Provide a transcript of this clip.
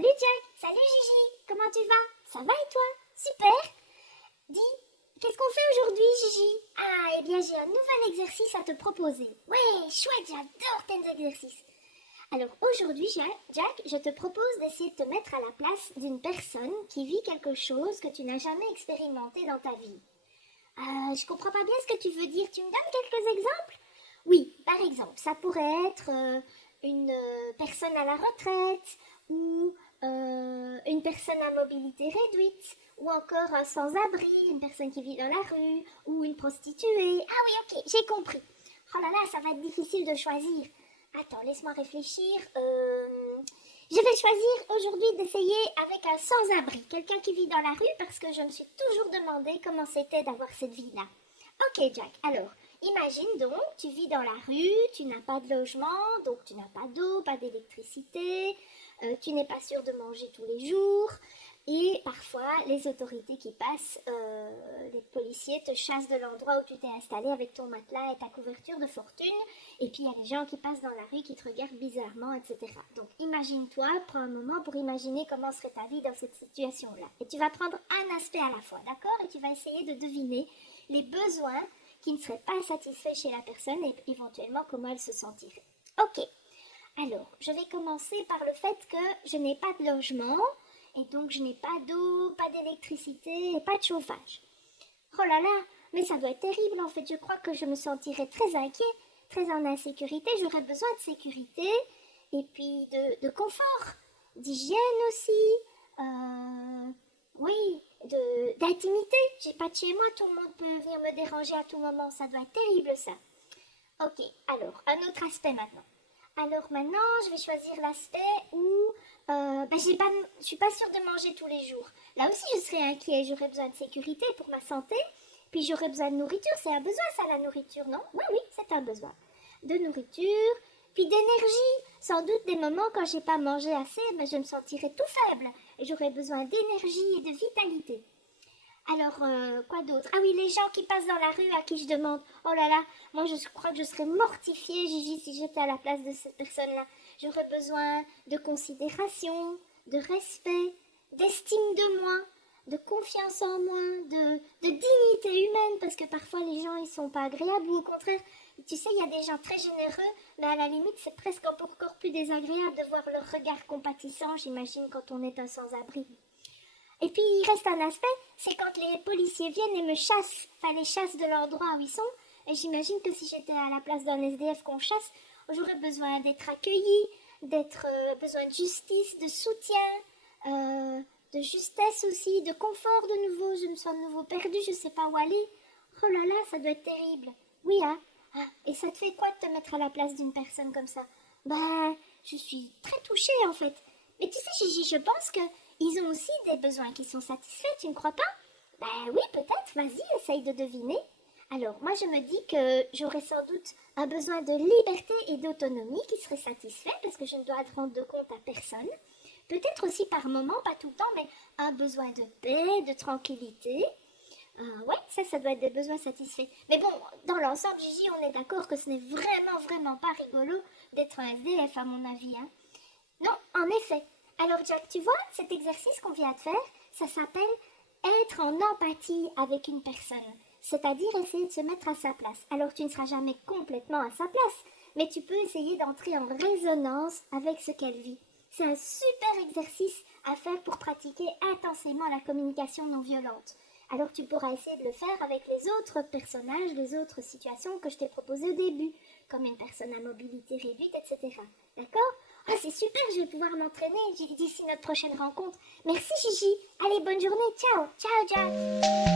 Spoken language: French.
Salut Jack, salut Gigi, comment tu vas? Ça va et toi? Super! Dis, qu'est-ce qu'on fait aujourd'hui Gigi? Ah, eh bien j'ai un nouvel exercice à te proposer. Ouais, chouette, j'adore tes exercices. Alors aujourd'hui Jack, je te propose d'essayer de te mettre à la place d'une personne qui vit quelque chose que tu n'as jamais expérimenté dans ta vie. Je comprends pas bien ce que tu veux dire, tu me donnes quelques exemples? Oui, par exemple, ça pourrait être une personne à la retraite ou une personne à mobilité réduite ou encore un sans-abri, une personne qui vit dans la rue ou une prostituée. Ah oui, ok, j'ai compris. Oh là là, ça va être difficile de choisir. Attends, laisse-moi réfléchir. Je vais choisir aujourd'hui d'essayer avec un sans-abri, quelqu'un qui vit dans la rue parce que je me suis toujours demandé comment c'était d'avoir cette vie-là. Ok Jack, alors imagine donc, tu vis dans la rue, tu n'as pas de logement, donc tu n'as pas d'eau, pas d'électricité, tu n'es pas sûr de manger tous les jours, et parfois les autorités qui passent, les policiers te chassent de l'endroit où tu t'es installé avec ton matelas et ta couverture de fortune, et puis il y a les gens qui passent dans la rue qui te regardent bizarrement, etc. Donc imagine-toi, prends un moment pour imaginer comment serait ta vie dans cette situation-là. Et tu vas prendre un aspect à la fois, d'accord? Et tu vas essayer de deviner les besoins qui ne seraient pas satisfaits chez la personne et éventuellement comment elle se sentirait. Ok, alors je vais commencer par le fait que je n'ai pas de logement et donc je n'ai pas d'eau, pas d'électricité et pas de chauffage. Oh là là, mais ça doit être terrible en fait, je crois que je me sentirais très inquiet, très en insécurité, j'aurais besoin de sécurité et puis de confort, d'hygiène aussi, oui, d'intimité. J'ai pas de chez moi, tout le monde peut venir me déranger à tout moment, ça doit être terrible ça. Ok, alors, un autre aspect maintenant. Alors maintenant, je vais choisir l'aspect où je suis pas sûre de manger tous les jours. Là aussi, je serais inquiet, j'aurais besoin de sécurité pour ma santé, puis j'aurais besoin de nourriture, c'est un besoin ça la nourriture, non? Oui, oui, c'est un besoin. De nourriture, puis d'énergie. Sans doute des moments quand j'ai pas mangé assez, mais je me sentirais tout faible et j'aurais besoin d'énergie et de vitalité. Alors, quoi d'autre? Ah oui, les gens qui passent dans la rue à qui je demande. Oh là là, moi je crois que je serais mortifiée, Gigi, si j'étais à la place de cette personne-là. J'aurais besoin de considération, de respect, d'estime de moi, de confiance en moi, de dignité humaine, parce que parfois les gens ils sont pas agréables, ou au contraire, tu sais, il y a des gens très généreux, mais à la limite c'est presque encore plus désagréable de voir leur regard compatissant, j'imagine, quand on est un sans-abri. Et puis il reste un aspect, c'est quand les policiers viennent et me chassent, enfin les chassent de l'endroit où ils sont. Et j'imagine que si j'étais à la place d'un SDF qu'on chasse, j'aurais besoin d'être accueillie, d'être besoin de justice, de soutien, de justesse aussi, de confort de nouveau. Je me sens de nouveau perdue, je sais pas où aller. Oh là là, ça doit être terrible. Oui, hein? Ah, et ça te fait quoi de te mettre à la place d'une personne comme ça? Bah, je suis très touchée en fait. Mais tu sais, Gigi, je pense que ils ont aussi des besoins qui sont satisfaits, tu ne crois pas? Ben oui, peut-être, vas-y, essaye de deviner. Alors, moi je me dis que j'aurais sans doute un besoin de liberté et d'autonomie qui serait satisfait parce que je ne dois rendre de compte à personne. Peut-être aussi par moment, pas tout le temps, mais un besoin de paix, de tranquillité. Ouais, ça doit être des besoins satisfaits. Mais bon, dans l'ensemble, Gigi, on est d'accord que ce n'est vraiment pas rigolo d'être un SDF à mon avis, hein. Non, en effet. Alors Jack, tu vois, cet exercice qu'on vient de faire, ça s'appelle être en empathie avec une personne. C'est-à-dire essayer de se mettre à sa place. Alors tu ne seras jamais complètement à sa place, mais tu peux essayer d'entrer en résonance avec ce qu'elle vit. C'est un super exercice à faire pour pratiquer intensément la communication non violente. Alors tu pourras essayer de le faire avec les autres personnages, les autres situations que je t'ai proposées au début, comme une personne à mobilité réduite, etc. D'accord? Ah, c'est super, je vais pouvoir m'entraîner d'ici notre prochaine rencontre. Merci Gigi. Allez, bonne journée. Ciao. Ciao, Jack.